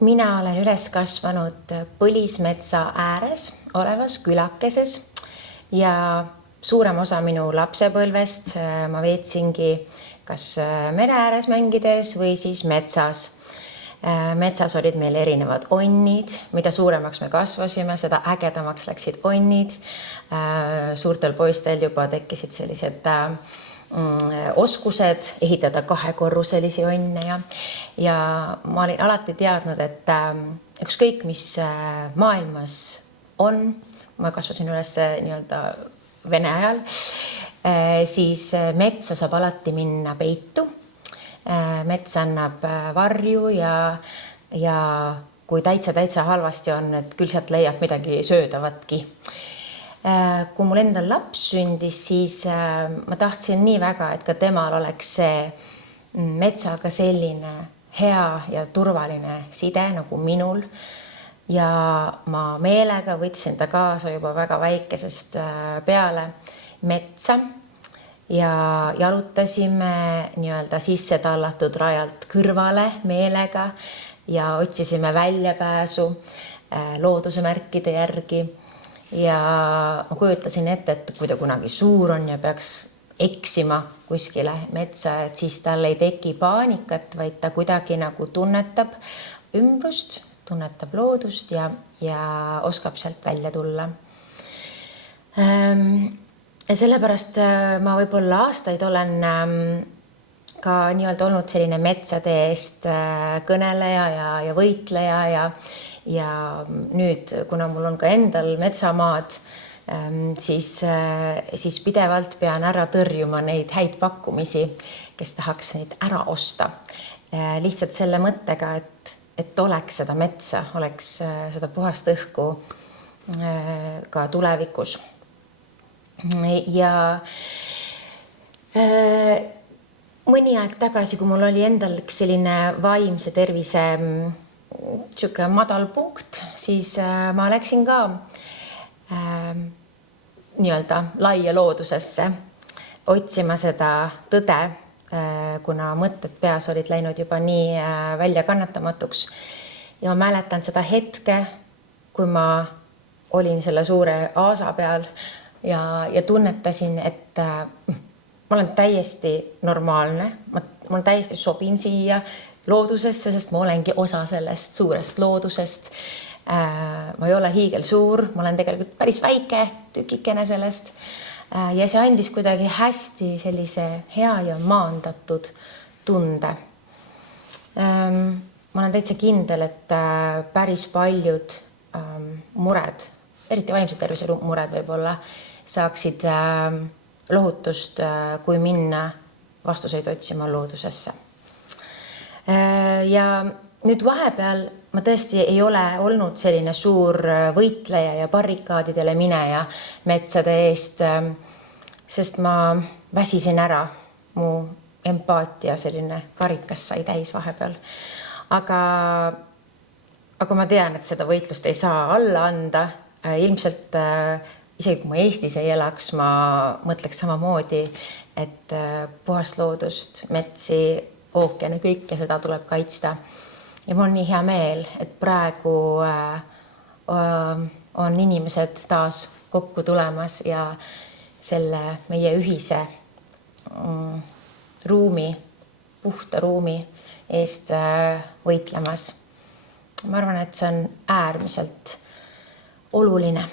Mina olen üles kasvanud Põlismetsa ääres olevas külakeses ja suurem osa minu lapsepõlvest ma veetsingi kas mere ääres mängides või siis metsas. Metsas olid meil erinevad onnid, mida suuremaks me kasvasime, seda ägedamaks läksid onnid. Suurtel poistel juba tekkisid sellised oskused ehitada kahekorruselisi onne ja ma olin alati teadnud, et ükskõik mis maailmas on, ma kasvasin üles nii-öelda Vene ajal, siis metsa saab alati minna peitu. Mets annab varju ja kui täitsa halvasti on, et küll sealt leiab midagi söödavatki. Kui mul endal laps sündis, siis ma tahtsin nii väga, et ka temal oleks see metsaga selline hea ja turvaline side nagu minul. Ja ma meelega võtsin ta kaasa juba väga väikesest peale metsa ja jalutasime nii-öelda sisse tallatud rajalt kõrvale meelega ja otsisime väljapääsu looduse märkide järgi. Ja ma kujutasin ette, et kui ta kunagi suur on ja peaks eksima kuskile metsa, et siis tal ei teki paanikat, vaid ta kuidagi nagu tunnetab ümbrust, tunnetab loodust ja oskab sealt välja tulla. Ja sellepärast ma võib-olla aastaid olen ka nii-öelda olnud selline metsade eest kõneleja ja võitleja ja nüüd, kuna mul on ka endal metsamaad, siis pidevalt pean ära tõrjuma neid häid pakkumisi, kes tahaks neid ära osta. Lihtsalt selle mõttega, et oleks seda metsa, oleks seda puhast õhku ka tulevikus. Ja mõni aeg tagasi, kui mul oli endal üks selline vaimse tervise madal punkt, siis ma läksin ka nii-öelda laia loodusesse otsima seda tõde, kuna mõtted peas olid läinud juba nii välja kannatamatuks. Ja ma mäletan seda hetke, kui ma olin selle suure aasa peal ja tunnetasin, et ma olen täiesti normaalne, ma olen täiesti sobin siia loodusesse, sest ma olengi osa sellest suurest loodusest. Ma ei ole hiigel suur, ma olen tegelikult päris väike tükikene sellest. Ja see andis kuidagi hästi sellise hea ja maandatud tunde. Ma olen täitsa kindel, et päris paljud mured, eriti vaimse tervise mured võib-olla, saaksid lohutust, kui minna vastuseid otsima loodusesse. Ja nüüd vahepeal ma tõesti ei ole olnud selline suur võitleja ja barrikaadidele mineja metsade eest, sest ma väsisin ära, mu empaatia selline karikas sai täis vahepeal. Aga ma tean, et seda võitlust ei saa alla anda. Ilmselt isegi kui ma Eestis ei elaks, ma mõtleks samamoodi, et puhast loodust, metsi, ookeane, kõike seda tuleb kaitsta. Ja mul on nii hea meel, et praegu on inimesed taas kokku tulemas ja selle meie ühise ruumi, puhta ruumi eest võitlemas. Ma arvan, et see on äärmiselt oluline.